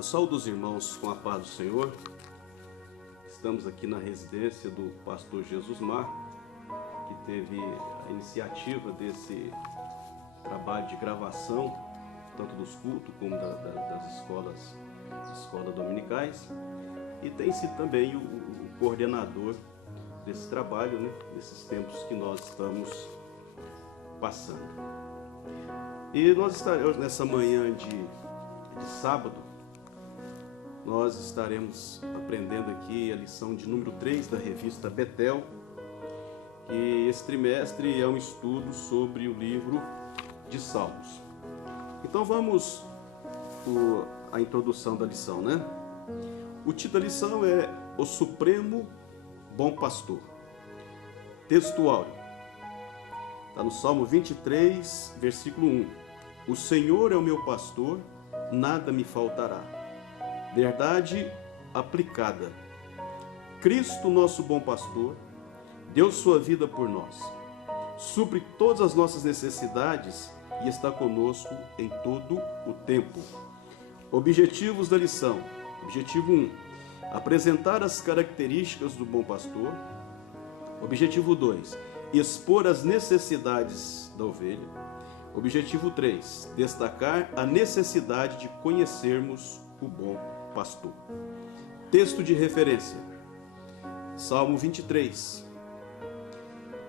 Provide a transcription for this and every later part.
Eu saúdo os irmãos com a paz do Senhor. Estamos aqui na residência do pastor Jesusmar, que teve a iniciativa desse trabalho de gravação, tanto dos cultos como das escolas dominicais, e tem sido também o coordenador desse trabalho, né, nesses tempos que nós estamos passando. E nós estaremos nessa manhã de sábado, nós estaremos aprendendo aqui a lição de número 3 da revista Betel, e esse trimestre é um estudo sobre o livro de Salmos. Então vamos à introdução da lição, né? O título da lição é O Supremo Bom Pastor. Texto áureo. Está no Salmo 23, versículo 1. O Senhor é o meu pastor, nada me faltará. Verdade aplicada. Cristo, nosso bom pastor, deu sua vida por nós, supre todas as nossas necessidades e está conosco em todo o tempo. Objetivos da lição. Objetivo 1. Apresentar as características do bom pastor. Objetivo 2. Expor as necessidades da ovelha. Objetivo 3. Destacar a necessidade de conhecermos o bom pastor. Texto de referência. Salmo 23,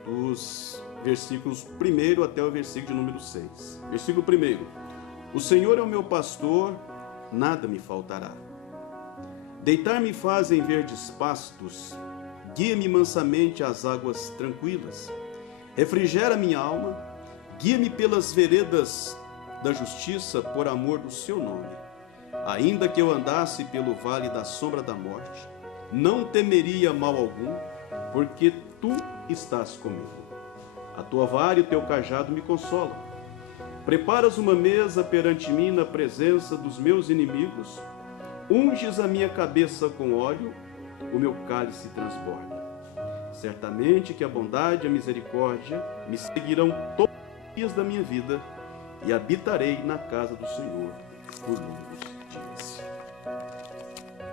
dos versículos 1 até o versículo de número 6. Versículo 1. O Senhor é o meu pastor, nada me faltará. Deitar-me faz em verdes pastos, guia-me mansamente às águas tranquilas. Refrigera minha alma, guia-me pelas veredas da justiça por amor do seu nome. Ainda que eu andasse pelo vale da sombra da morte, não temeria mal algum, porque tu estás comigo. A tua vara e o teu cajado me consolam. Preparas uma mesa perante mim na presença dos meus inimigos, unges a minha cabeça com óleo, o meu cálice transborda. Certamente que a bondade e a misericórdia me seguirão todos os dias da minha vida, e habitarei na casa do Senhor por longos dias.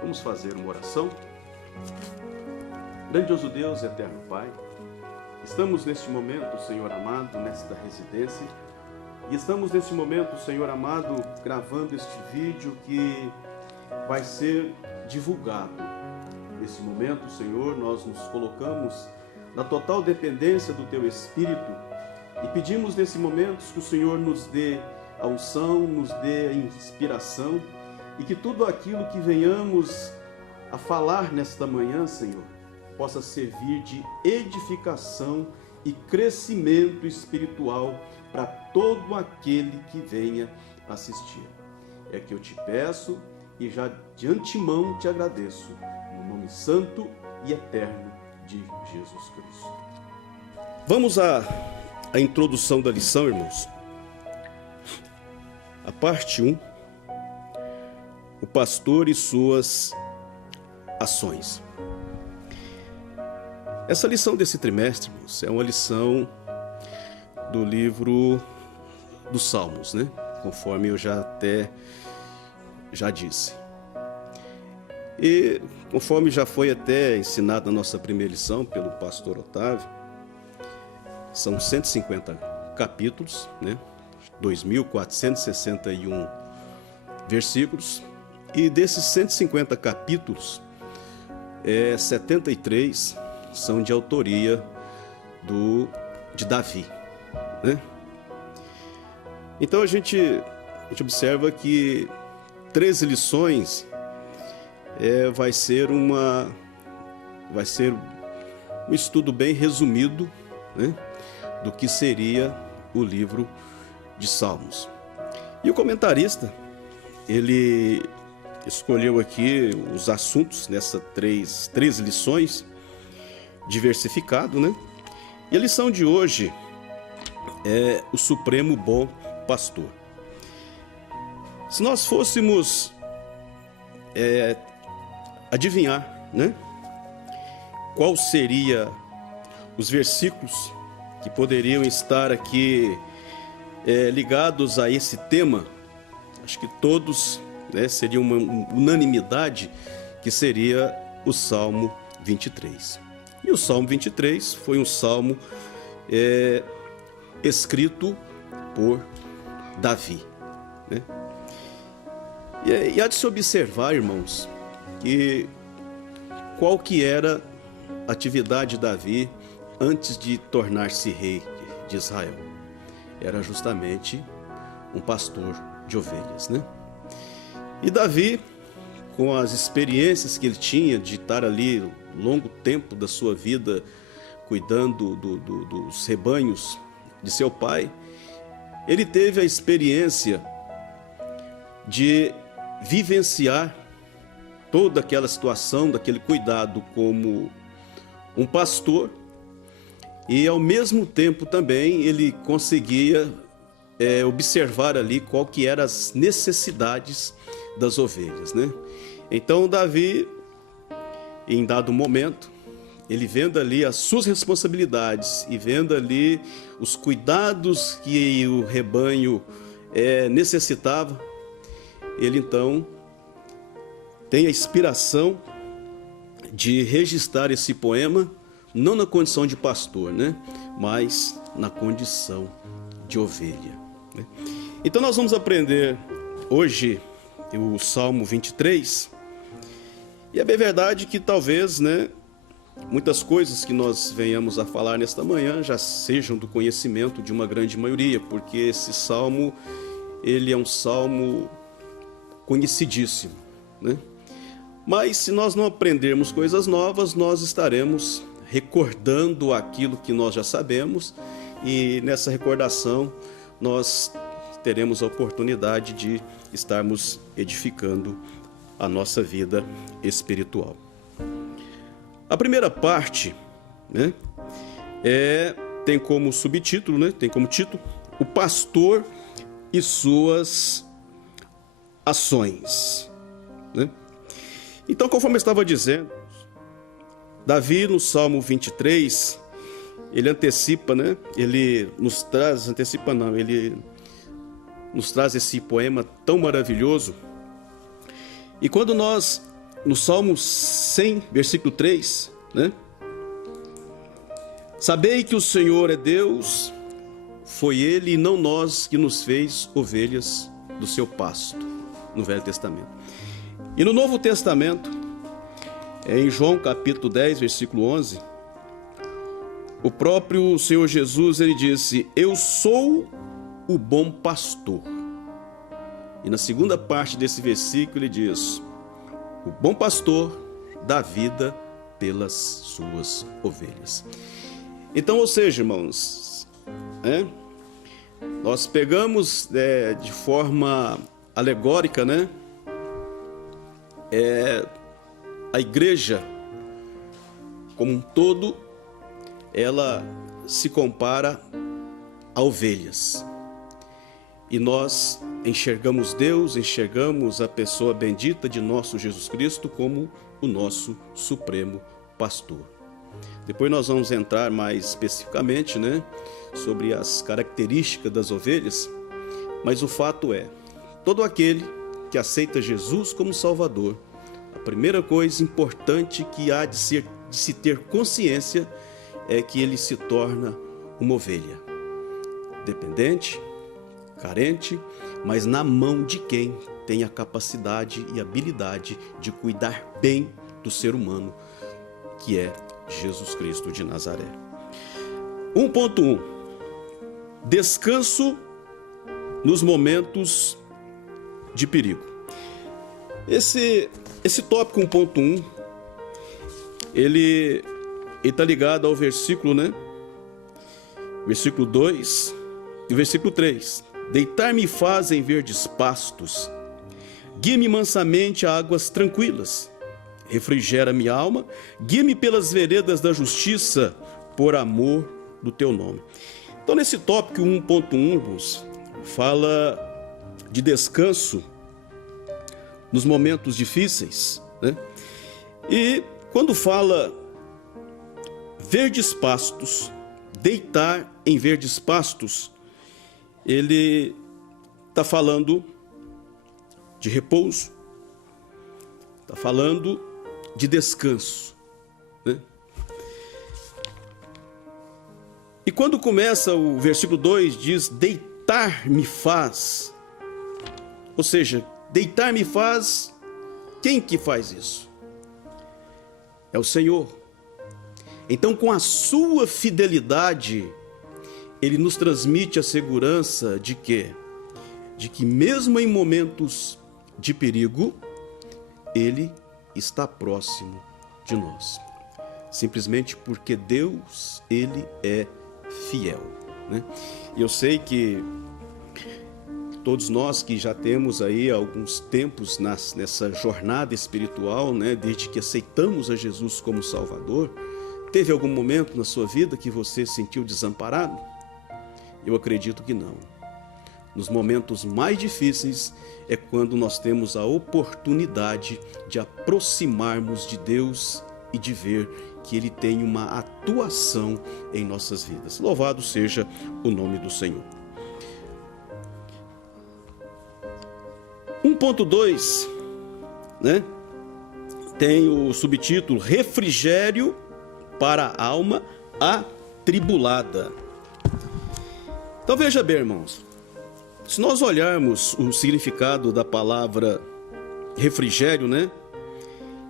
Vamos fazer uma oração? Grandioso Deus e eterno Pai, estamos neste momento, Senhor amado, nesta residência, e estamos neste momento, Senhor amado, gravando este vídeo que vai ser divulgado. Nesse momento, Senhor, nós nos colocamos na total dependência do Teu Espírito e pedimos nesse momento que o Senhor nos dê a unção, nos dê a inspiração e que tudo aquilo que venhamos a falar nesta manhã, Senhor, possa servir de edificação e crescimento espiritual para todo aquele que venha assistir. É que eu te peço e já de antemão te agradeço, no nome santo e eterno de Jesus Cristo. Vamos à introdução da lição, irmãos. A parte 1, o pastor e suas ações. Essa lição desse trimestre, irmãos, é uma lição do livro dos Salmos, né? Conforme eu já disse. E conforme já foi até ensinado na nossa primeira lição pelo pastor Otávio, são 150 capítulos, né? 2.461 versículos, e desses 150 capítulos, 73 são de autoria de Davi, né? Então a gente observa que 13 lições vai ser um estudo bem resumido, né, do que seria o livro de Salmos. E o comentarista, ele escolheu aqui os assuntos nessas três lições, diversificado, né? E a lição de hoje é o Supremo Bom Pastor. Se nós fôssemos adivinhar, né, qual seria os versículos que poderiam estar aqui ligados a esse tema, acho que todos né? Seria uma unanimidade, que seria o Salmo 23. E o Salmo 23 foi um salmo escrito por Davi, né? E há de se observar, irmãos, que qual que era a atividade de Davi antes de tornar-se rei de Israel? Era justamente um pastor de ovelhas, né? E Davi, com as experiências que ele tinha de estar ali longo tempo da sua vida cuidando dos rebanhos de seu pai, ele teve a experiência de vivenciar toda aquela situação, daquele cuidado como um pastor, e ao mesmo tempo também ele conseguia observar ali qual que eram as necessidades das ovelhas, né? Então Davi, em dado momento, ele vendo ali as suas responsabilidades e vendo ali os cuidados que o rebanho necessitava, ele então tem a inspiração de registrar esse poema, não na condição de pastor, né? Mas na condição de ovelha, né? Então nós vamos aprender hoje o Salmo 23, e é bem verdade que talvez, né, muitas coisas que nós venhamos a falar nesta manhã já sejam do conhecimento de uma grande maioria, porque esse salmo, ele é um salmo conhecidíssimo, né? Mas se nós não aprendermos coisas novas, nós estaremos recordando aquilo que nós já sabemos, e nessa recordação nós teremos a oportunidade de estarmos edificando a nossa vida espiritual. A primeira parte, né, tem como subtítulo, né, tem como título, o pastor e suas ações, né? Então, conforme eu estava dizendo, Davi no Salmo 23, ele antecipa, né? Ele nos traz, ele nos traz esse poema tão maravilhoso. E quando nós, no Salmo 100, versículo 3, né? Sabei que o Senhor é Deus, foi Ele e não nós que nos fez ovelhas do seu pasto, no Velho Testamento. E no Novo Testamento, em João capítulo 10, versículo 11, o próprio Senhor Jesus, ele disse: eu sou o bom pastor. E na segunda parte desse versículo ele diz: o bom pastor dá vida pelas suas ovelhas. Então, ou seja, irmãos, nós pegamos de forma alegórica, né? A igreja como um todo, ela se compara a ovelhas. E nós enxergamos Deus, enxergamos a pessoa bendita de nosso Jesus Cristo como o nosso supremo pastor. Depois nós vamos entrar mais especificamente, né, sobre as características das ovelhas, mas o fato é, todo aquele que aceita Jesus como Salvador, a primeira coisa importante que há de se ter consciência é que ele se torna uma ovelha, dependente, carente, mas na mão de quem tem a capacidade e habilidade de cuidar bem do ser humano, que é Jesus Cristo de Nazaré. 1.1 Descanso nos momentos de perigo. Esse tópico 1.1, ele está ligado ao versículo, né? Versículo 2 e versículo 3. Deitar-me fazem verdes pastos, guia-me mansamente a águas tranquilas, refrigera minha alma, guia-me pelas veredas da justiça, por amor do teu nome. Então, nesse tópico 1.1, fala de descanso nos momentos difíceis, né? E quando fala verdes pastos, deitar em verdes pastos, ele está falando de repouso, está falando de descanso, né? E quando começa o versículo 2, diz: deitar-me faz. Ou seja, deitar-me faz, quem que faz isso? É o Senhor. Então, com a sua fidelidade, Ele nos transmite a segurança de quê? De que mesmo em momentos de perigo, Ele está próximo de nós. Simplesmente porque Deus, Ele é fiel, né? E eu sei que todos nós que já temos aí alguns tempos nessa jornada espiritual, né, desde que aceitamos a Jesus como Salvador, teve algum momento na sua vida que você se sentiu desamparado? Eu acredito que não. Nos momentos mais difíceis é quando nós temos a oportunidade de aproximarmos de Deus e de ver que Ele tem uma atuação em nossas vidas. Louvado seja o nome do Senhor. 1.2, né? Tem o subtítulo Refrigério para a alma atribulada. Então veja bem, irmãos, se nós olharmos o significado da palavra refrigério, né?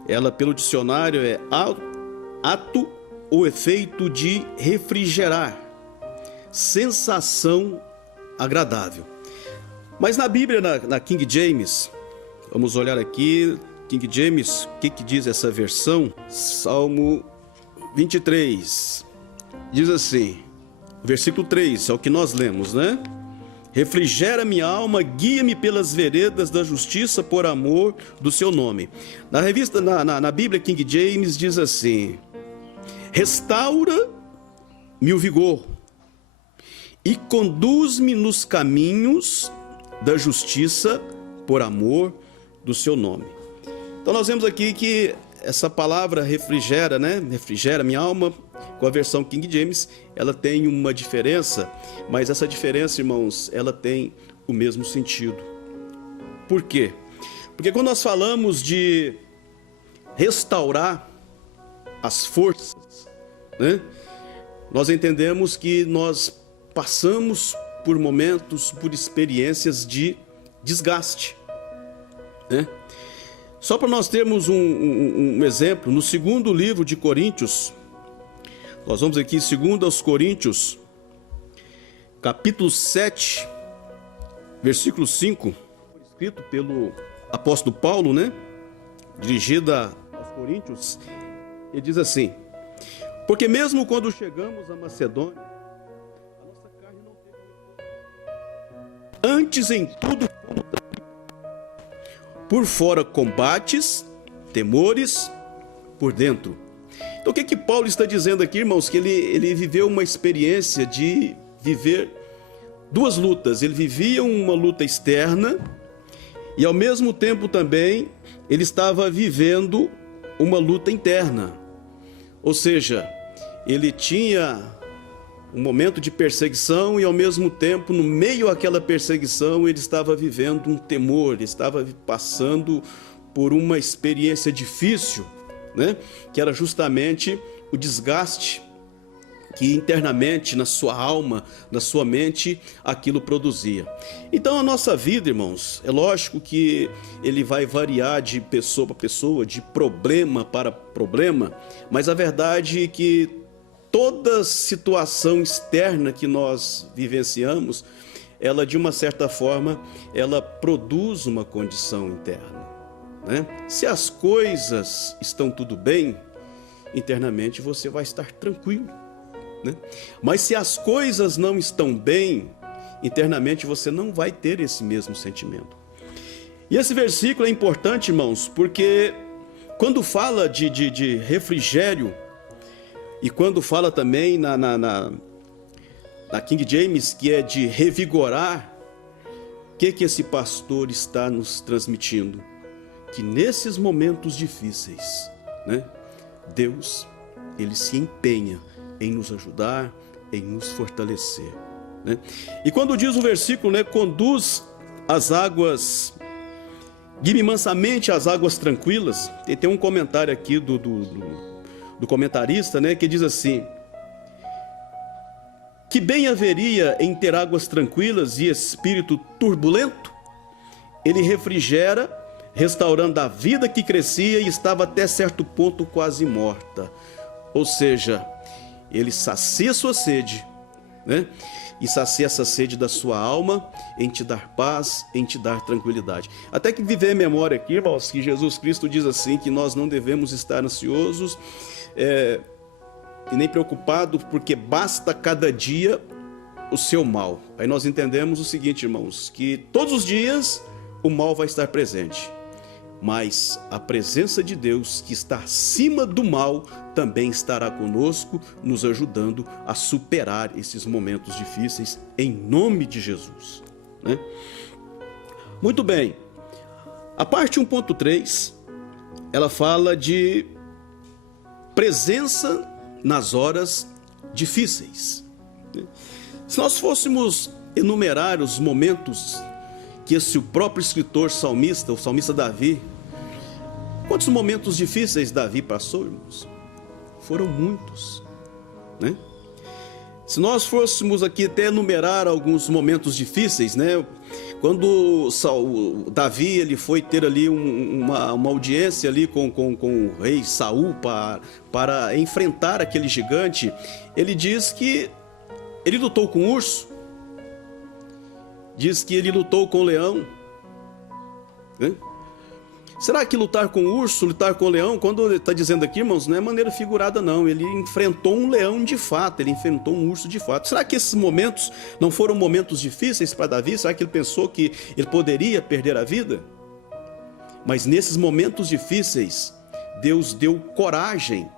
Ela pelo dicionário é ato ou efeito de refrigerar, sensação agradável. Mas na Bíblia, na King James, vamos olhar aqui, King James, o que diz essa versão? Salmo 23, diz assim, versículo 3, é o que nós lemos, né? Refrigera minha alma, guia-me pelas veredas da justiça por amor do seu nome. Na Bíblia King James diz assim: restaura-me o vigor e conduz-me nos caminhos da justiça por amor do seu nome. Então nós vemos aqui que essa palavra refrigera, né? Refrigera minha alma, com a versão King James, ela tem uma diferença, mas essa diferença, irmãos, ela tem o mesmo sentido. Por quê? Porque quando nós falamos de restaurar as forças, né? Nós entendemos que nós passamos por momentos, por experiências de desgaste, né? Só para nós termos um exemplo, no segundo livro de Coríntios, nós vamos aqui, 2 Coríntios, capítulo 7, versículo 5, escrito pelo apóstolo Paulo, né? Dirigida aos Coríntios, ele diz assim: porque mesmo quando chegamos a Macedônia, a nossa carne não teve antes em tudo por fora combates, temores, por dentro. Então o que Paulo está dizendo aqui, irmãos? Que ele viveu uma experiência de viver duas lutas. Ele vivia uma luta externa e ao mesmo tempo também ele estava vivendo uma luta interna. Ou seja, ele tinha um momento de perseguição e ao mesmo tempo, no meio daquela perseguição, ele estava vivendo um temor, ele estava passando por uma experiência difícil, né? Que era justamente o desgaste que internamente, na sua alma, na sua mente, aquilo produzia. Então a nossa vida, irmãos, é lógico que ele vai variar de pessoa para pessoa, de problema para problema, mas a verdade é que toda situação externa que nós vivenciamos, ela de uma certa forma, ela produz uma condição interna, né? Se as coisas estão tudo bem, internamente você vai estar tranquilo, né? Mas se as coisas não estão bem, internamente você não vai ter esse mesmo sentimento. E esse versículo é importante, irmãos, porque quando fala de refrigério, e quando fala também na King James, que é de revigorar, o que esse pastor está nos transmitindo? Que nesses momentos difíceis, né, Deus, ele se empenha em nos ajudar, em nos fortalecer, né? E quando diz o versículo, né, conduz as águas Guie-me mansamente às águas tranquilas. E tem um comentário aqui do comentarista, né, que diz assim: que bem haveria em ter águas tranquilas e espírito turbulento? Ele refrigera, restaurando a vida que crescia e estava até certo ponto quase morta. Ou seja, ele sacia sua sede, né? E sacia essa sede da sua alma em te dar paz, em te dar tranquilidade. Até que viver a memória aqui, irmãos, que Jesus Cristo diz assim, que nós não devemos estar ansiosos e nem preocupados, porque basta cada dia o seu mal. Aí nós entendemos o seguinte, irmãos, que todos os dias o mal vai estar presente, mas a presença de Deus, que está acima do mal, também estará conosco, nos ajudando a superar esses momentos difíceis, em nome de Jesus, né? Muito bem, a parte 1.3, ela fala de presença nas horas difíceis. Se nós fôssemos enumerar os momentos que o próprio escritor salmista, o salmista Davi, quantos momentos difíceis Davi passou, irmãos? Foram muitos, né? Se nós fôssemos aqui até enumerar alguns momentos difíceis, né? Quando Davi ele foi ter ali uma audiência ali com o rei Saul para enfrentar aquele gigante, ele diz que ele lutou com o urso, diz que ele lutou com o leão, né? Será que lutar com o urso, lutar com o leão, quando ele está dizendo aqui, irmãos, não é maneira figurada não, ele enfrentou um leão de fato, ele enfrentou um urso de fato. Será que esses momentos não foram momentos difíceis para Davi? Será que ele pensou que ele poderia perder a vida? Mas nesses momentos difíceis, Deus deu coragem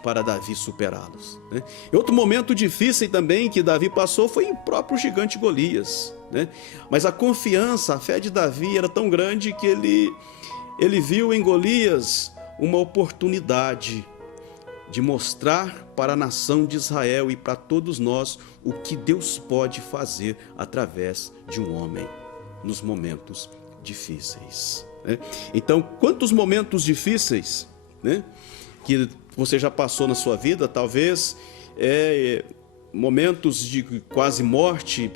para Davi superá-los, né? E outro momento difícil também que Davi passou foi o próprio gigante Golias, né? Mas a confiança, a fé de Davi era tão grande que ele viu em Golias uma oportunidade de mostrar para a nação de Israel e para todos nós o que Deus pode fazer através de um homem nos momentos difíceis, né? Então, quantos momentos difíceis, né, que você já passou na sua vida, talvez momentos de quase morte,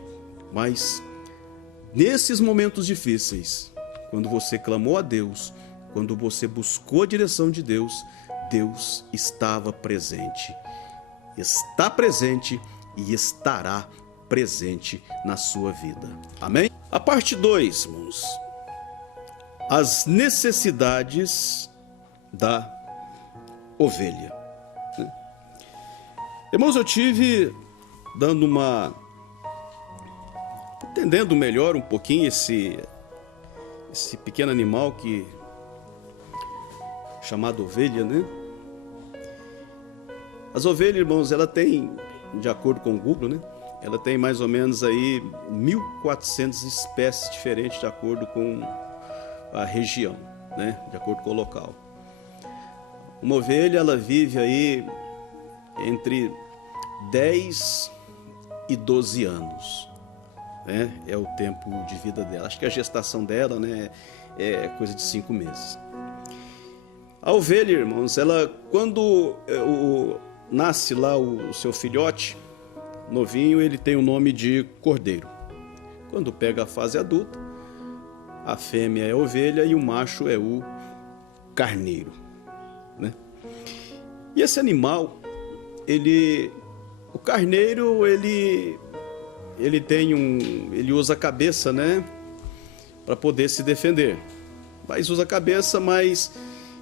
mas nesses momentos difíceis, quando você clamou a Deus, quando você buscou a direção de Deus, Deus estava presente, está presente e estará presente na sua vida. Amém? A parte 2, irmãos, as necessidades da ovelha. Irmãos, eu tive entendendo melhor um pouquinho esse pequeno animal chamado ovelha, né? As ovelhas, irmãos, ela tem, de acordo com o Google, né, ela tem mais ou menos aí 1.400 espécies diferentes de acordo com a região, né, de acordo com o local. Uma ovelha, ela vive aí entre 10 e 12 anos, né? É o tempo de vida dela. Acho que a gestação dela, né, é coisa de 5 meses. A ovelha, irmãos, ela, quando nasce lá o seu filhote novinho, ele tem o nome de cordeiro. Quando pega a fase adulta, a fêmea é a ovelha e o macho é o carneiro, né? E esse animal, o carneiro, ele usa a cabeça, né, para poder se defender. Mas usa a cabeça, mas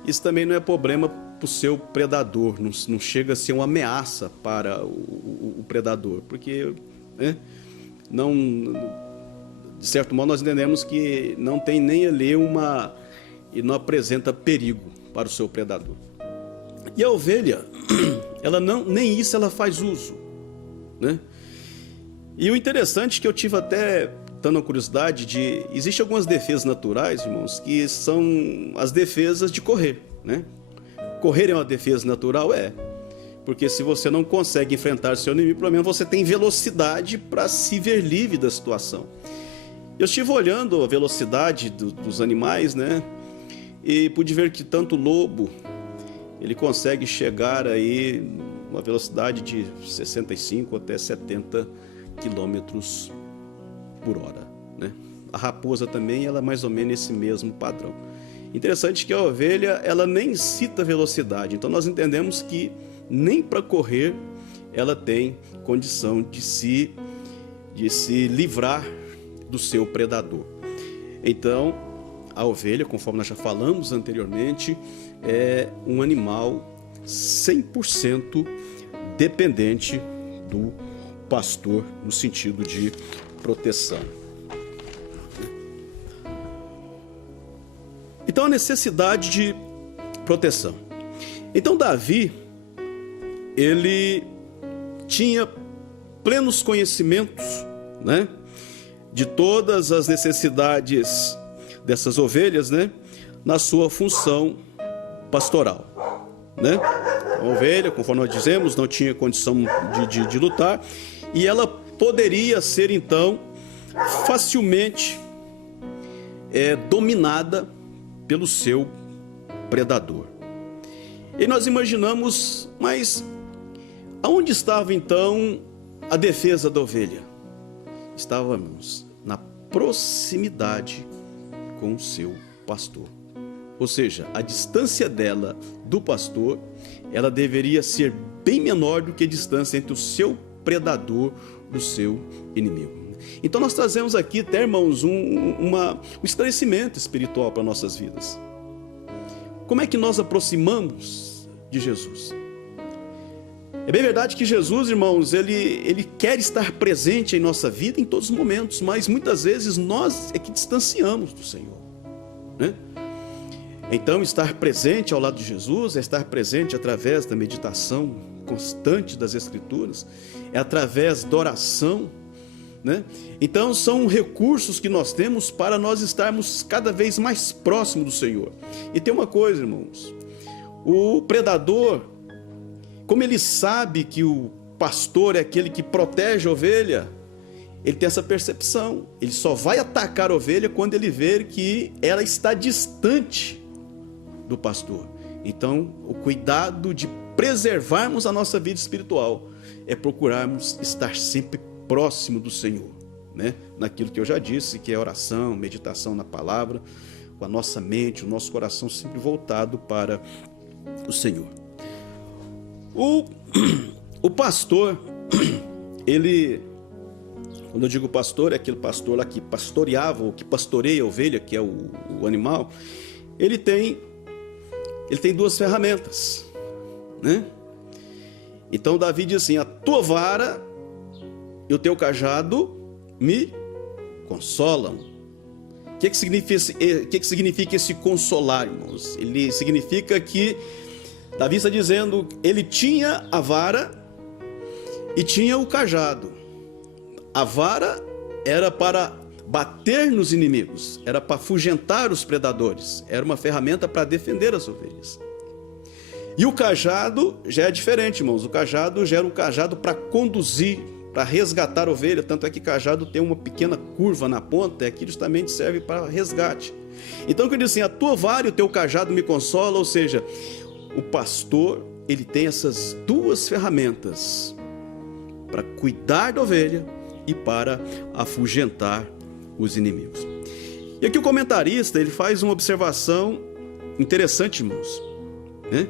isso também não é problema para o seu predador, não chega a ser uma ameaça para o predador, porque, né, não, de certo modo nós entendemos que não tem nem ali e não apresenta perigo para o seu predador. E a ovelha, ela nem isso ela faz uso, né? E o interessante é que eu tive até dando a curiosidade existem algumas defesas naturais, irmãos, que são as defesas de correr, né? Correr é uma defesa natural? Porque se você não consegue enfrentar seu inimigo, pelo menos você tem velocidade para se ver livre da situação. Eu estive olhando a velocidade dos animais, né? E pude ver que tanto o lobo, ele consegue chegar aí uma velocidade de 65 até 70 quilômetros por hora, né? A raposa também, ela é mais ou menos esse mesmo padrão. Interessante que a ovelha, ela nem cita velocidade, então nós entendemos que nem para correr ela tem condição de se livrar do seu predador. Então, a ovelha, conforme nós já falamos anteriormente, é um animal 100% dependente do pastor no sentido de proteção. Então, a necessidade de proteção. Então, Davi, ele tinha plenos conhecimentos, né, de todas as necessidades dessas ovelhas, né, na sua função pastoral, né? A ovelha, conforme nós dizemos, não tinha condição de lutar, e ela poderia ser então facilmente dominada pelo seu predador. E nós imaginamos, mas aonde estava então a defesa da ovelha? Estávamos na proximidade com o seu pastor. Ou seja, a distância dela do pastor, ela deveria ser bem menor do que a distância entre o seu predador do seu inimigo. Então nós trazemos aqui, até, irmãos, um esclarecimento espiritual para nossas vidas. Como é que nós aproximamos de Jesus? É bem verdade que Jesus, irmãos, ele quer estar presente em nossa vida em todos os momentos, mas muitas vezes nós é que distanciamos do Senhor, né? Então, estar presente ao lado de Jesus é estar presente através da meditação constante das Escrituras, é através da oração, né? Então, são recursos que nós temos para nós estarmos cada vez mais próximos do Senhor. E tem uma coisa, irmãos, o predador, como ele sabe que o pastor é aquele que protege a ovelha, ele tem essa percepção. Ele só vai atacar a ovelha quando ele ver que ela está distante do pastor. Então, o cuidado de preservarmos a nossa vida espiritual é procurarmos estar sempre próximo do Senhor, né? Naquilo que eu já disse, que é oração, meditação na palavra, com a nossa mente, o nosso coração sempre voltado para o Senhor. O pastor, ele, quando eu digo pastor, é aquele pastor lá que pastoreava, ou que pastoreia a ovelha, que é o animal. Ele tem duas ferramentas, né? Então Davi diz assim: a tua vara e o teu cajado me consolam. O que significa esse consolar, irmãos? Ele significa que Davi está dizendo, ele tinha a vara e tinha o cajado. A vara era para bater nos inimigos, era para afugentar os predadores, era uma ferramenta para defender as ovelhas. E o cajado já é diferente, irmãos. O cajado já era um cajado para conduzir, para resgatar a ovelha, tanto é que cajado tem uma pequena curva na ponta, que justamente serve para resgate. Então, quando diz assim, a tua vara e o teu cajado me consolam, ou seja, o pastor, ele tem essas duas ferramentas para cuidar da ovelha e para afugentar os inimigos. E aqui o comentarista, ele faz uma observação interessante, irmãos, né?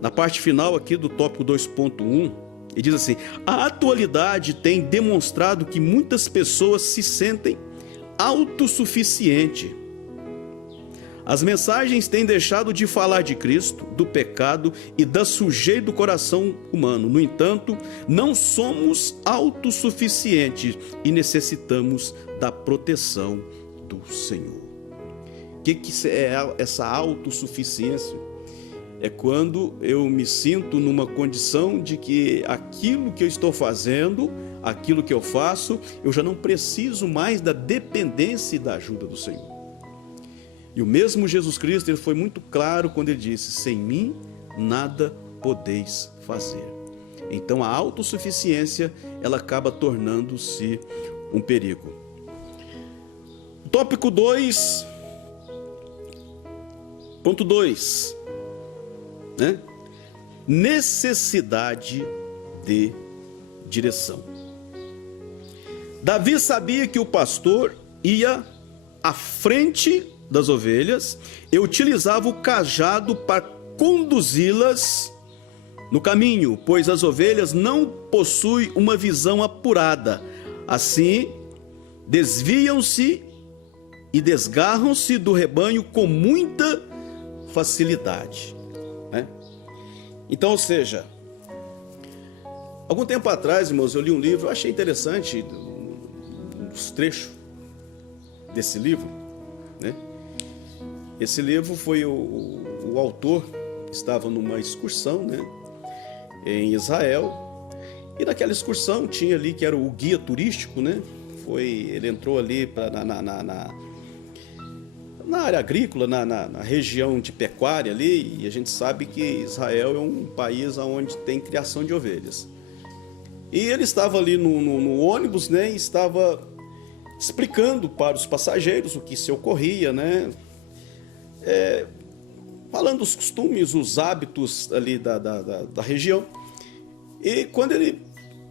Na parte final aqui do tópico 2.1, ele diz assim: a atualidade tem demonstrado que muitas pessoas se sentem autossuficientes. As mensagens têm deixado de falar de Cristo, do pecado e da sujeira do coração humano. No entanto, não somos autossuficientes e necessitamos da proteção do Senhor. O que é essa autossuficiência? É quando eu me sinto numa condição de que aquilo que eu estou fazendo, aquilo que eu faço, eu já não preciso mais da dependência e da ajuda do Senhor. E o mesmo Jesus Cristo, ele foi muito claro quando ele disse: sem mim nada podeis fazer. Então a autossuficiência, ela acaba tornando-se um perigo. Tópico 2.2, né? Necessidade de direção. Davi sabia que o pastor ia à frente das ovelhas e utilizava o cajado para conduzi-las no caminho, pois as ovelhas não possuem uma visão apurada. Assim, desviam-se e desgarram-se do rebanho com muita facilidade, né? Então, ou seja, algum tempo atrás, irmãos, eu li um livro, eu achei interessante os trechos desse livro, né? Esse livro foi o autor estava numa excursão, né, em Israel, e naquela excursão tinha ali que era o guia turístico, né? Ele entrou ali na área agrícola, na região de pecuária ali, e a gente sabe que Israel é um país onde tem criação de ovelhas. E ele estava ali no ônibus, né, e estava explicando para os passageiros o que se ocorria, né, falando os costumes, os hábitos ali da região. E quando ele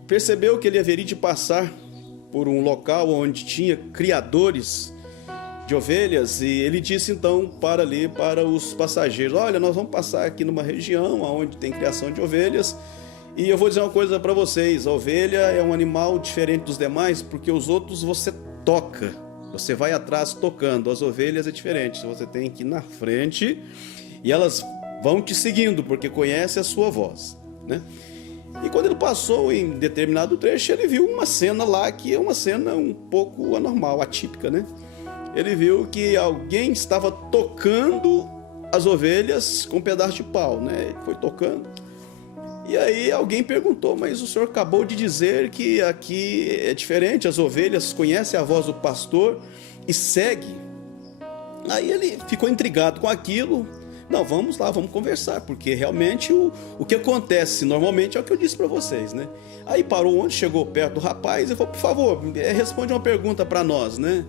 percebeu que ele haveria de passar por um local onde tinha criadores de ovelhas, e ele disse então para os passageiros: olha, nós vamos passar aqui numa região onde tem criação de ovelhas, e eu vou dizer uma coisa para vocês: a ovelha é um animal diferente dos demais, porque os outros você toca, você vai atrás tocando. As ovelhas é diferente, você tem que ir na frente e elas vão te seguindo, porque conhecem a sua voz, né? E quando ele passou em determinado trecho, ele viu uma cena lá que é uma cena um pouco anormal, atípica, né? Ele viu que alguém estava tocando as ovelhas com um pedaço de pau, né? Ele foi tocando. E aí alguém perguntou: mas o senhor acabou de dizer que aqui é diferente, as ovelhas conhecem a voz do pastor e seguem. Aí ele ficou intrigado com aquilo. Não, vamos lá, vamos conversar, porque realmente o que acontece normalmente é o que eu disse para vocês, né? Aí parou onde, chegou perto do rapaz e falou: por favor, responde uma pergunta para nós, né?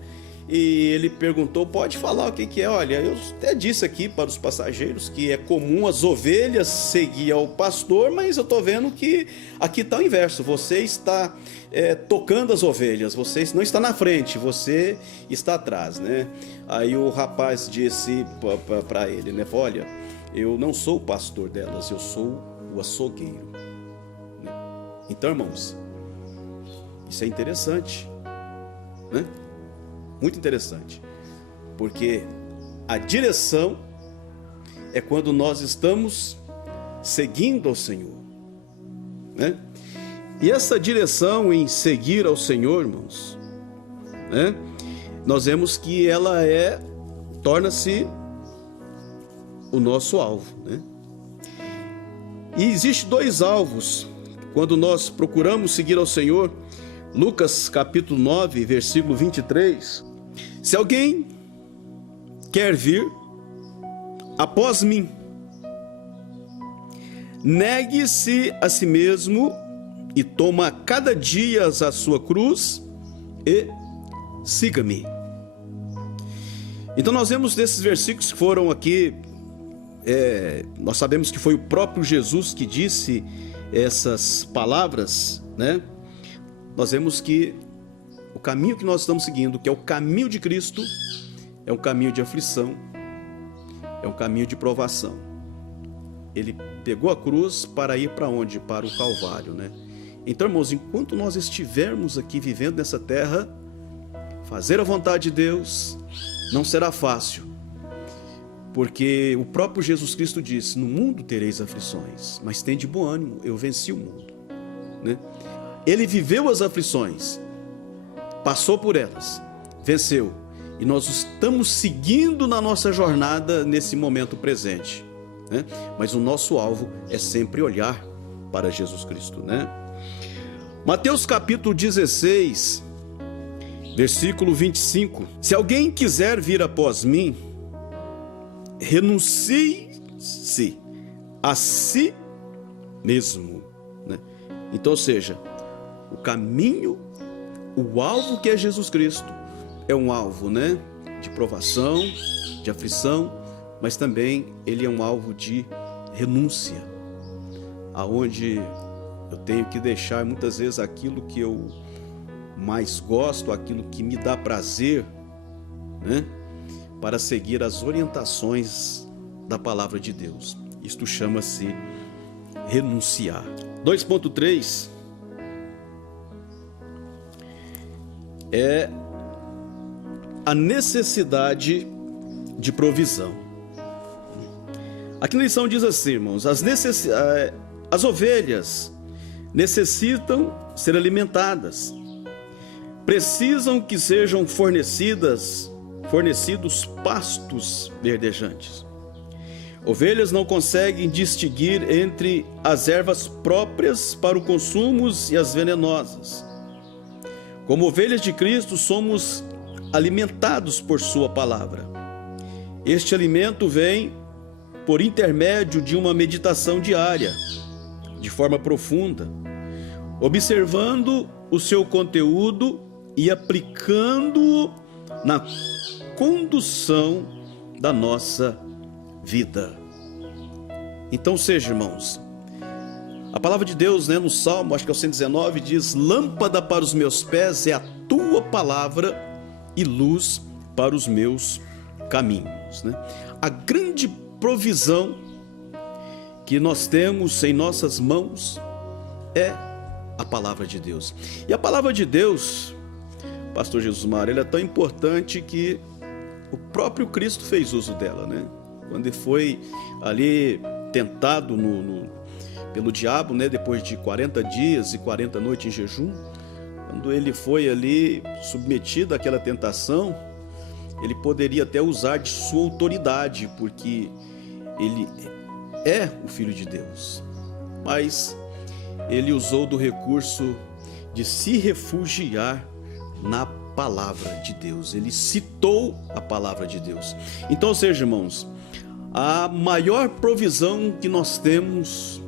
E ele perguntou: pode falar o que é? Olha, eu até disse aqui para os passageiros que é comum as ovelhas seguir ao pastor, mas eu estou vendo que aqui está o inverso. Você está tocando as ovelhas, você não está na frente, você está atrás, né? Aí o rapaz disse para ele, né? Olha, eu não sou o pastor delas, eu sou o açougueiro, né? Então, irmãos, isso é interessante, né? Muito interessante, porque a direção é quando nós estamos seguindo ao Senhor, né? E essa direção em seguir ao Senhor, irmãos, né, nós vemos que ela torna-se o nosso alvo, né? E existem dois alvos quando nós procuramos seguir ao Senhor. Lucas capítulo 9, versículo 23. Se alguém quer vir após mim, negue-se a si mesmo e toma cada dia a sua cruz e siga-me. Então nós vemos desses versículos que foram aqui, nós sabemos que foi o próprio Jesus que disse essas palavras, né? Nós vemos que o caminho que nós estamos seguindo, que é o caminho de Cristo, é um caminho de aflição, é um caminho de provação. Ele pegou a cruz para ir para onde? Para o Calvário, né? Então, irmãos, enquanto nós estivermos aqui vivendo nessa terra, fazer a vontade de Deus não será fácil, porque o próprio Jesus Cristo disse: no mundo tereis aflições, mas tende bom ânimo, eu venci o mundo, né? Ele viveu as aflições, passou por elas, venceu, e nós estamos seguindo na nossa jornada nesse momento presente, né? Mas o nosso alvo é sempre olhar para Jesus Cristo, né? Mateus capítulo 16, versículo 25. Se alguém quiser vir após mim, renuncie-se a si mesmo, né? Então, ou seja, o caminho, o alvo que é Jesus Cristo, é um alvo, né, de provação, de aflição, mas também ele é um alvo de renúncia, aonde eu tenho que deixar muitas vezes aquilo que eu mais gosto, aquilo que me dá prazer, né, para seguir as orientações da palavra de Deus. Isto chama-se renunciar. 2.3 é a necessidade de provisão. Aqui na lição diz assim, irmãos, as ovelhas necessitam ser alimentadas, precisam que sejam fornecidos pastos verdejantes. Ovelhas não conseguem distinguir entre as ervas próprias para o consumo e as venenosas. Como ovelhas de Cristo, somos alimentados por sua palavra. Este alimento vem por intermédio de uma meditação diária, de forma profunda, observando o seu conteúdo e aplicando-o na condução da nossa vida. Então, seja, irmãos, a palavra de Deus, né, no Salmo, acho que é o 119, diz: lâmpada para os meus pés é a tua palavra e luz para os meus caminhos, né? A grande provisão que nós temos em nossas mãos é a palavra de Deus. E a palavra de Deus, pastor Jesus Mar, ela é tão importante que o próprio Cristo fez uso dela, né? Quando ele foi ali tentado pelo diabo, né? Depois de 40 dias e 40 noites em jejum, quando ele foi ali submetido àquela tentação, ele poderia até usar de sua autoridade, porque ele é o Filho de Deus. Mas ele usou do recurso de se refugiar na palavra de Deus. Ele citou a palavra de Deus. Então, ou seja, irmãos, a maior provisão que nós temos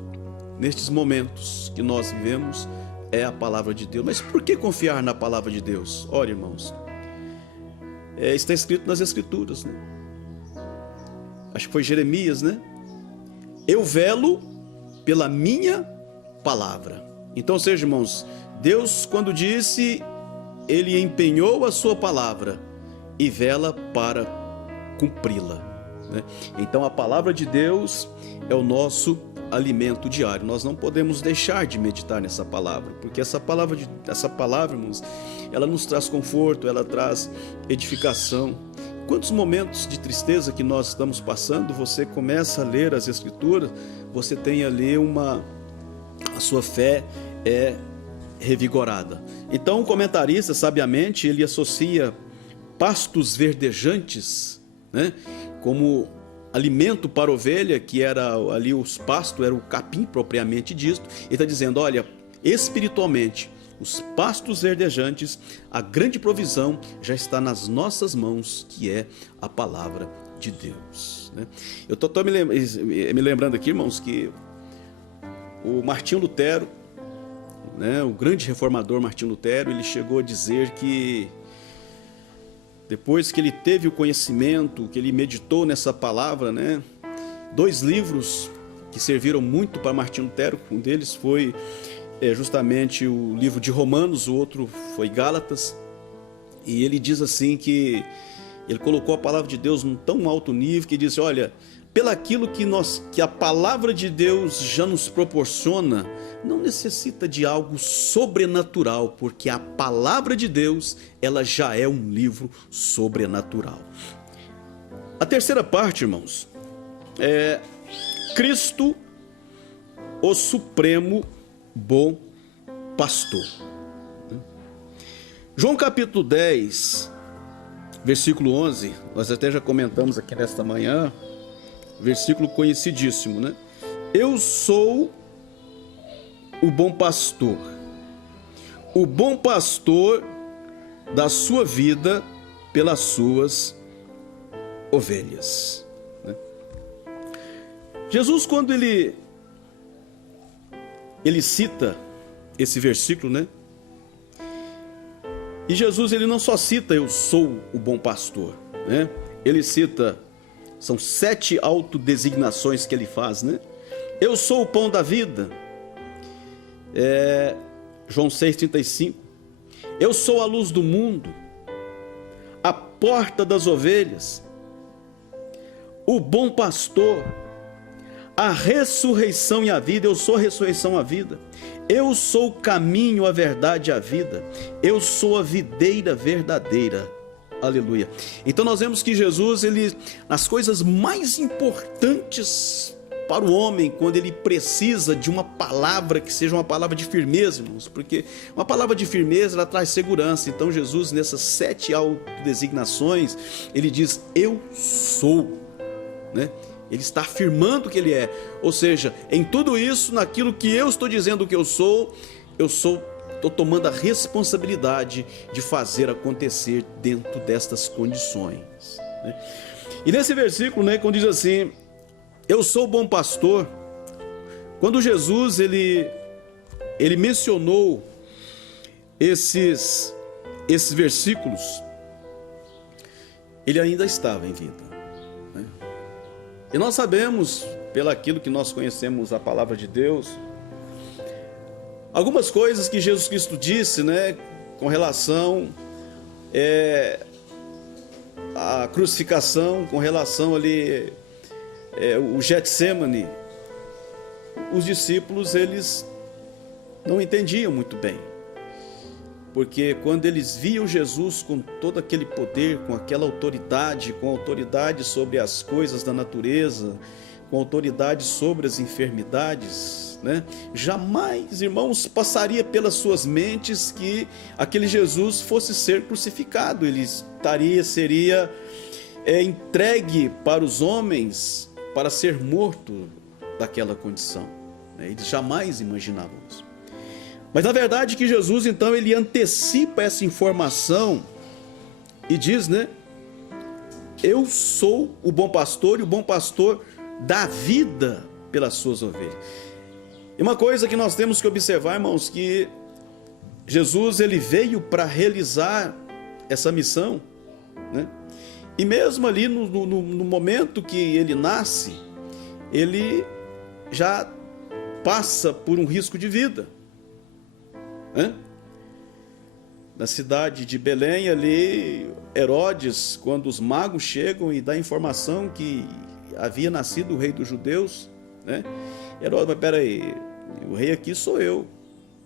nestes momentos que nós vivemos é a palavra de Deus. Mas por que confiar na palavra de Deus? Olha, irmãos, está escrito nas Escrituras, né? Acho que foi Jeremias, né? Eu velo pela minha palavra. Então, ou seja, irmãos, Deus, quando disse, ele empenhou a sua palavra e vela para cumpri-la, né? Então, a palavra de Deus é o nosso alimento diário. Nós não podemos deixar de meditar nessa palavra, porque essa palavra, irmãos, ela nos traz conforto, ela traz edificação. Quantos momentos de tristeza que nós estamos passando, você começa a ler as Escrituras, você tem ali a sua fé é revigorada. Então o comentarista, sabiamente, ele associa pastos verdejantes, né, como alimento para a ovelha, que era ali os pastos, era o capim propriamente dito. Ele está dizendo, olha, espiritualmente, os pastos verdejantes, a grande provisão já está nas nossas mãos, que é a palavra de Deus, né? Eu estou me lembrando aqui, irmãos, que o Martinho Lutero, né, o grande reformador Martinho Lutero, ele chegou a dizer que depois que ele teve o conhecimento, que ele meditou nessa palavra, né, 2 livros que serviram muito para Martinho Lutero, um deles foi justamente o livro de Romanos, o outro foi Gálatas, e ele diz assim que ele colocou a palavra de Deus num tão alto nível que disse, olha, pelaquilo que a palavra de Deus já nos proporciona, não necessita de algo sobrenatural, porque a palavra de Deus, ela já é um livro sobrenatural. A terceira parte, irmãos, é Cristo, o Supremo Bom Pastor. João capítulo 10, versículo 11, nós até já comentamos aqui nesta manhã, versículo conhecidíssimo, né? Eu sou o bom pastor. O bom pastor dá sua vida pelas suas ovelhas, né? Jesus, quando ele cita esse versículo, né? E Jesus, ele não só cita eu sou o bom pastor, né? Ele cita, são 7 autodesignações que ele faz, né? Eu sou o pão da vida, João 6,35. Eu sou a luz do mundo, a porta das ovelhas, o bom pastor, a ressurreição e a vida. Eu sou a ressurreição e a vida. Eu sou o caminho, a verdade e a vida. Eu sou a videira verdadeira. Aleluia. Então nós vemos que Jesus, ele, nas coisas mais importantes para o homem, quando ele precisa de uma palavra que seja uma palavra de firmeza, irmãos, porque uma palavra de firmeza, ela traz segurança. Então Jesus, nessas 7 autodesignações, ele diz eu sou, né? Ele está afirmando que ele é, ou seja, em tudo isso, naquilo que eu estou dizendo que eu estou tomando a responsabilidade de fazer acontecer dentro destas condições, né? E nesse versículo, né, quando diz assim, eu sou o bom pastor, quando Jesus ele mencionou esses versículos, ele ainda estava em vida, né? E nós sabemos, pelo aquilo que nós conhecemos a palavra de Deus, algumas coisas que Jesus Cristo disse, né, com relação à crucificação, com relação ali o Getsemane. Os discípulos, eles não entendiam muito bem, porque quando eles viam Jesus com todo aquele poder, com aquela autoridade, com autoridade sobre as coisas da natureza, com autoridade sobre as enfermidades, né? Jamais, irmãos, passaria pelas suas mentes que aquele Jesus fosse ser crucificado. Ele seria entregue para os homens para ser morto daquela condição, né? Eles jamais imaginavam isso. Mas na verdade que Jesus, então, ele antecipa essa informação e diz, né, eu sou o bom pastor, e o bom pastor dá vida pelas suas ovelhas. E uma coisa que nós temos que observar, irmãos, que Jesus, ele veio para realizar essa missão, né? E mesmo ali no momento que ele nasce, ele já passa por um risco de vida, né? Na cidade de Belém, ali, Herodes, quando os magos chegam e dá informação que havia nascido o rei dos judeus, né? Herodes, mas peraí, o rei aqui sou eu,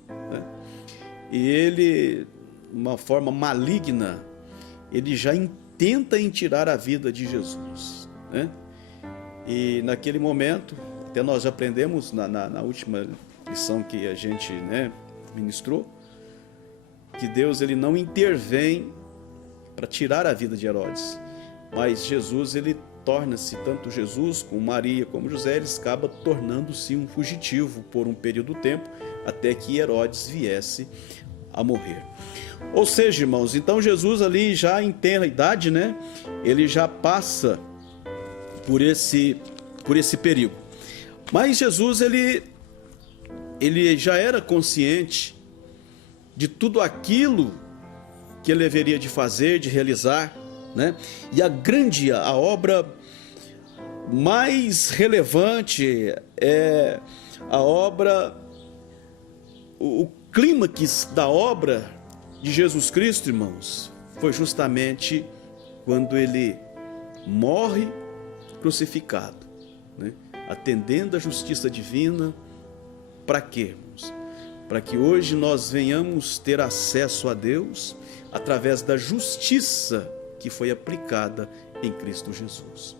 né? E ele, de uma forma maligna, ele já tenta tirar a vida de Jesus, né? E naquele momento, até nós já aprendemos na última lição que a gente, né, ministrou, que Deus, ele não intervém para tirar a vida de Herodes, mas Jesus, ele torna-se, tanto Jesus como Maria como José, eles acabam tornando-se um fugitivo por um período de tempo, até que Herodes viesse a morrer. Ou seja, irmãos, então Jesus ali já em tenra idade, né, ele já passa por esse perigo. Mas Jesus, ele já era consciente de tudo aquilo que ele deveria de fazer, de realizar, né? E a obra mais relevante é a obra, o clímax da obra de Jesus Cristo, irmãos, foi justamente quando ele morre crucificado, né? Atendendo à justiça divina. Para quê, irmãos? Para que hoje nós venhamos ter acesso a Deus através da justiça que foi aplicada em Cristo Jesus.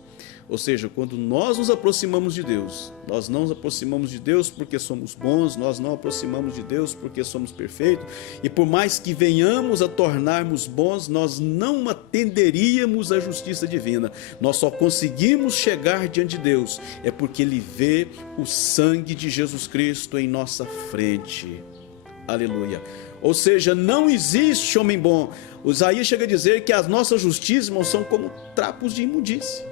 Ou seja, quando nós nos aproximamos de Deus, nós não nos aproximamos de Deus porque somos bons, nós não aproximamos de Deus porque somos perfeitos, e por mais que venhamos a tornarmos bons, nós não atenderíamos à justiça divina. Nós só conseguimos chegar diante de Deus é porque Ele vê o sangue de Jesus Cristo em nossa frente. Aleluia. Ou seja, não existe homem bom. O Isaías chega a dizer que as nossas justiças, irmãos, são como trapos de imundície,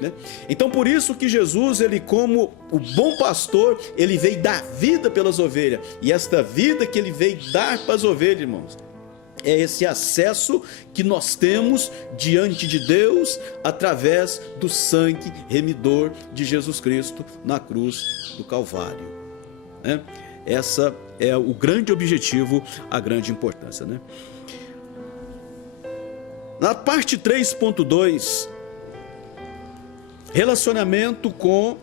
né? Então por isso que Jesus, ele como o bom pastor, ele veio dar vida pelas ovelhas. E esta vida que ele veio dar para as ovelhas, irmãos, é esse acesso que nós temos diante de Deus através do sangue remidor de Jesus Cristo na cruz do Calvário, né? Essa é o grande objetivo, a grande importância, né? Na parte 3.2, relacionamento com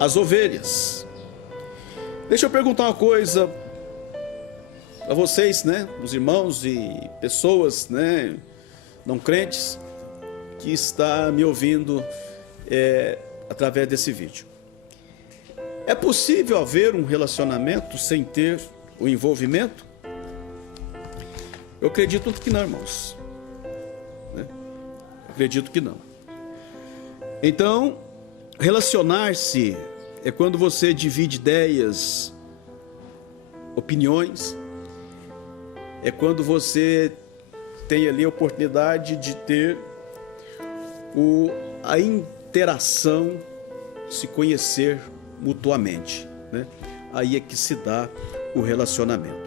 as ovelhas. Deixa eu perguntar uma coisa a vocês, né, os irmãos e pessoas, né, não crentes, que está me ouvindo através desse vídeo. É possível haver um relacionamento sem ter o envolvimento? Eu acredito que não, irmãos, né? Acredito que não. Então, relacionar-se é quando você divide ideias, opiniões, é quando você tem ali a oportunidade de ter a interação, se conhecer mutuamente, né? Aí é que se dá o relacionamento.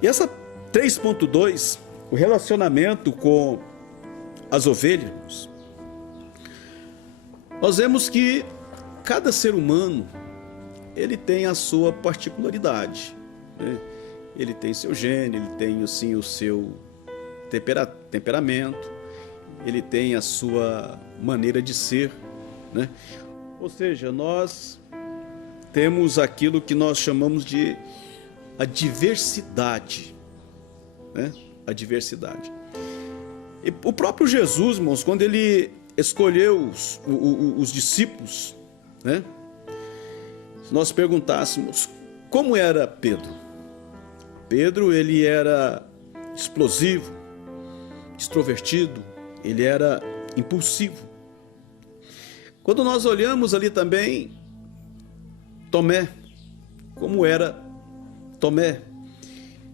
E essa 3.2, o relacionamento com as ovelhas, nós vemos que cada ser humano, ele tem a sua particularidade, né? Ele tem seu gênio, ele tem assim, o seu temperamento, ele tem a sua maneira de ser, né? Ou seja, nós temos aquilo que nós chamamos de a diversidade, né? A diversidade. E o próprio Jesus, irmãos, quando ele escolheu os discípulos, né? Se nós perguntássemos como era Pedro, ele era explosivo, extrovertido, ele era impulsivo. Quando nós olhamos ali também Tomé, como era Tomé?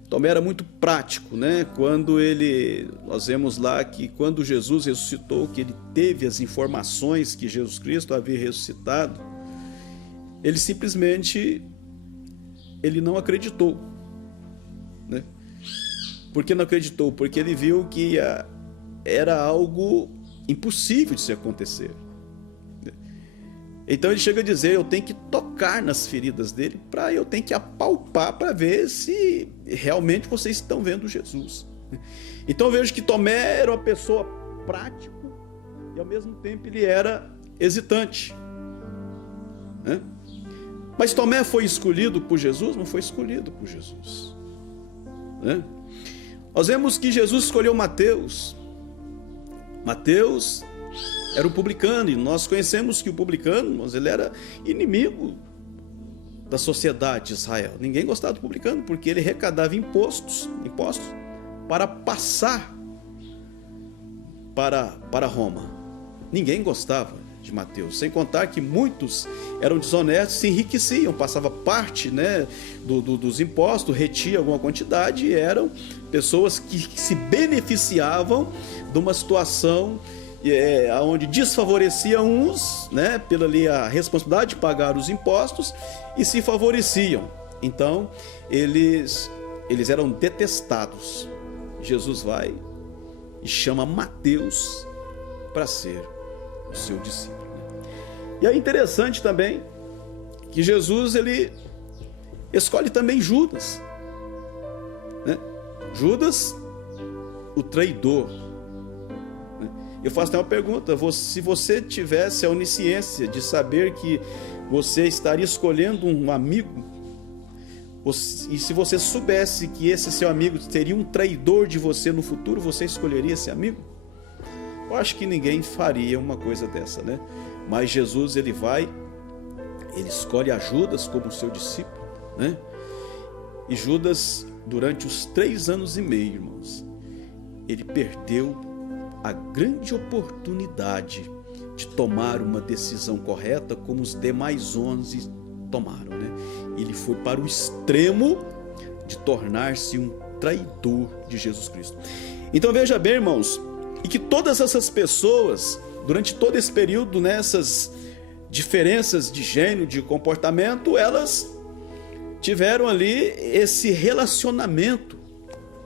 Tomé era muito prático, né? Nós vemos lá que quando Jesus ressuscitou, que ele teve as informações que Jesus Cristo havia ressuscitado, ele simplesmente não acreditou, né? Por que não acreditou? Porque ele viu que era algo impossível de se acontecer. Então ele chega a dizer, eu tenho que tocar nas feridas dele, eu tenho que apalpar para ver se realmente vocês estão vendo Jesus. Então eu vejo que Tomé era uma pessoa prática e ao mesmo tempo ele era hesitante, né? Mas Tomé foi escolhido por Jesus? Não foi escolhido por Jesus, né? Nós vemos que Jesus escolheu Mateus. Mateus era um publicano, e nós conhecemos que o publicano, ele era inimigo da sociedade de Israel. Ninguém gostava do publicano, porque ele arrecadava impostos para passar para Roma. Ninguém gostava de Mateus, sem contar que muitos eram desonestos, se enriqueciam, passava parte, né, dos impostos, retia alguma quantidade, e eram pessoas que se beneficiavam de uma situação onde desfavoreciam uns, né, pela ali a responsabilidade de pagar os impostos, e se favoreciam. Então eles eram detestados. Jesus vai e chama Mateus para ser o seu discípulo. E é interessante também que Jesus ele escolhe também Judas, né? Judas, o traidor. Eu faço até uma pergunta: se você tivesse a onisciência de saber que você estaria escolhendo um amigo, e se você soubesse que esse seu amigo seria um traidor de você no futuro, você escolheria esse amigo? Eu acho que ninguém faria uma coisa dessa, né? Mas Jesus ele escolhe a Judas como seu discípulo, né? E Judas, durante os 3 anos e meio, irmãos, ele perdeu a grande oportunidade de tomar uma decisão correta, como os demais 11 tomaram, né? Ele foi para o extremo de tornar-se um traidor de Jesus Cristo. Então veja bem, irmãos, e que todas essas pessoas, durante todo esse período, nessas diferenças de gênio, de comportamento, elas tiveram ali esse relacionamento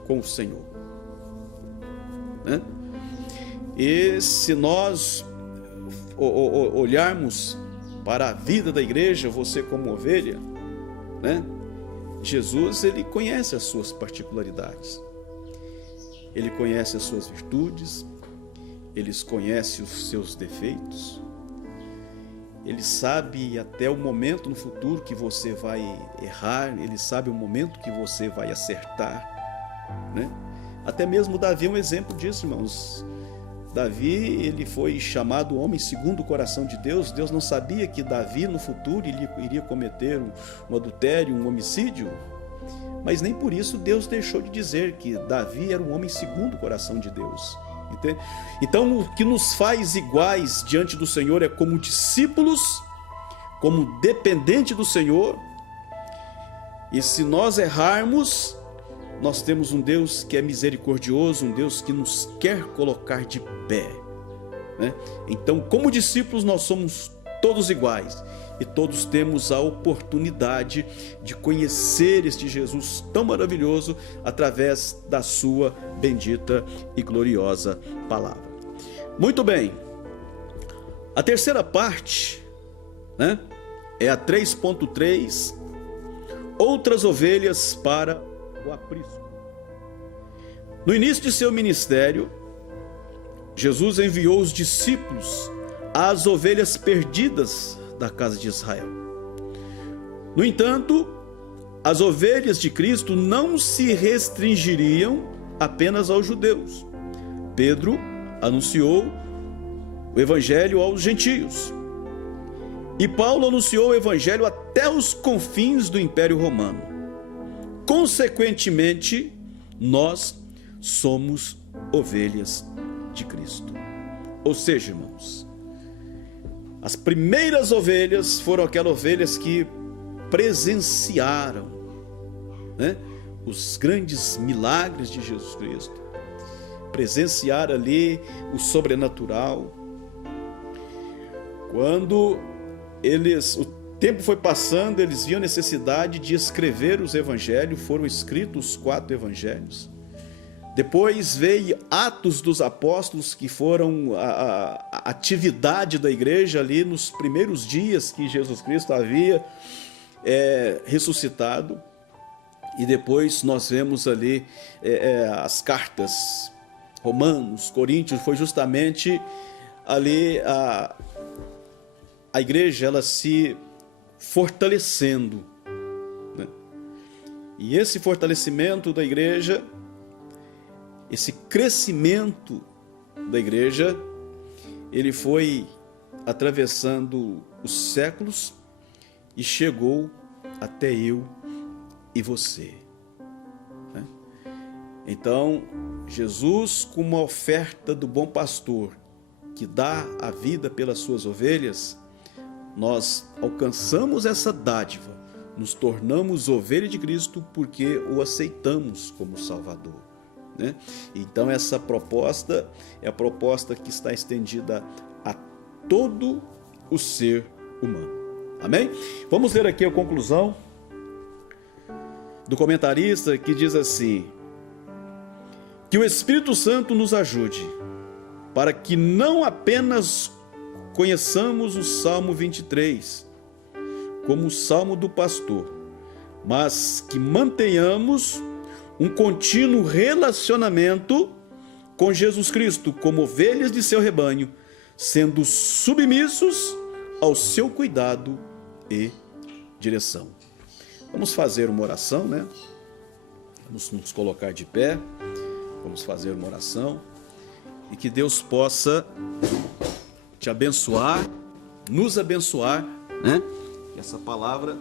com o Senhor, né? E se nós olharmos para a vida da igreja, você como ovelha, né? Jesus, ele conhece as suas particularidades, ele conhece as suas virtudes, ele conhece os seus defeitos, ele sabe até o momento no futuro que você vai errar, ele sabe o momento que você vai acertar, né? Até mesmo Davi é um exemplo disso, irmãos. Davi, ele foi chamado homem segundo o coração de Deus. Deus não sabia que Davi no futuro iria cometer um adultério, um homicídio, mas nem por isso Deus deixou de dizer que Davi era um homem segundo o coração de Deus. Entende? Então, o que nos faz iguais diante do Senhor é como discípulos, como dependente do Senhor. E se nós errarmos, nós temos um Deus que é misericordioso, um Deus que nos quer colocar de pé, né? Então, como discípulos, nós somos todos iguais e todos temos a oportunidade de conhecer este Jesus tão maravilhoso através da sua bendita e gloriosa palavra. Muito bem, a terceira parte, né, é a 3.3, outras ovelhas para o aprisco. No início de seu ministério, Jesus enviou os discípulos às ovelhas perdidas da casa de Israel. No entanto, as ovelhas de Cristo não se restringiriam apenas aos judeus. Pedro anunciou o evangelho aos gentios. E Paulo anunciou o evangelho até os confins do Império Romano. Consequentemente, nós somos ovelhas de Cristo. Ou seja, irmãos, as primeiras ovelhas foram aquelas ovelhas que presenciaram, né, os grandes milagres de Jesus Cristo, presenciaram ali o sobrenatural. Quando o tempo foi passando, eles viam a necessidade de escrever os evangelhos, foram escritos os 4 evangelhos. Depois veio Atos dos Apóstolos, que foram a atividade da igreja ali nos primeiros dias que Jesus Cristo havia ressuscitado. E depois nós vemos ali as cartas, Romanos, Coríntios, foi justamente ali a igreja ela se fortalecendo, né? E esse fortalecimento da igreja, esse crescimento da igreja, ele foi atravessando os séculos e chegou até eu e você, né? Então, Jesus, como uma oferta do bom pastor, que dá a vida pelas suas ovelhas, nós alcançamos essa dádiva, nos tornamos ovelha de Cristo porque o aceitamos como Salvador, né? Então essa proposta é a proposta que está estendida a todo o ser humano. Amém? Vamos ler aqui a conclusão do comentarista, que diz assim: que o Espírito Santo nos ajude para que não apenas conheçamos o Salmo 23 como o Salmo do pastor, mas que mantenhamos um contínuo relacionamento com Jesus Cristo como ovelhas de seu rebanho, sendo submissos ao seu cuidado e direção. Vamos fazer uma oração, né? Vamos nos colocar de pé, vamos fazer uma oração e que Deus possa te abençoar, nos abençoar, né? Que essa palavra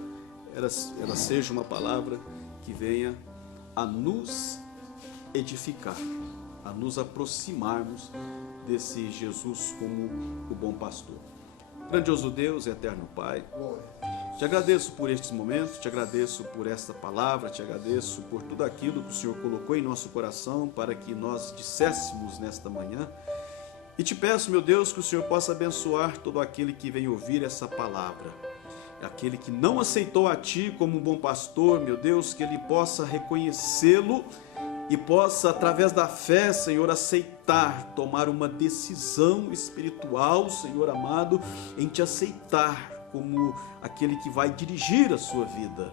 ela seja uma palavra que venha a nos edificar, a nos aproximarmos desse Jesus como o bom pastor. Grandioso Deus, eterno Pai, te agradeço por estes momentos, te agradeço por esta palavra, te agradeço por tudo aquilo que o Senhor colocou em nosso coração para que nós disséssemos nesta manhã. E te peço, meu Deus, que o Senhor possa abençoar todo aquele que vem ouvir essa palavra aquele que não aceitou a Ti como um bom pastor, meu Deus, que ele possa reconhecê-lo e possa, através da fé, Senhor, aceitar, tomar uma decisão espiritual, Senhor amado, em Te aceitar como aquele que vai dirigir a sua vida,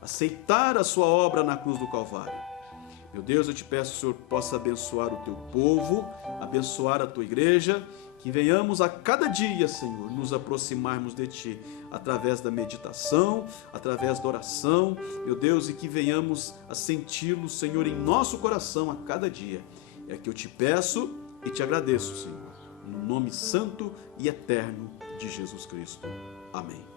aceitar a sua obra na cruz do Calvário. Meu Deus, eu te peço, Senhor, que possa abençoar o Teu povo, abençoar a Tua igreja, que venhamos a cada dia, Senhor, nos aproximarmos de Ti, através da meditação, através da oração, meu Deus, e que venhamos a senti-lo, Senhor, em nosso coração a cada dia. É que eu te peço e te agradeço, Senhor, no nome santo e eterno de Jesus Cristo. Amém.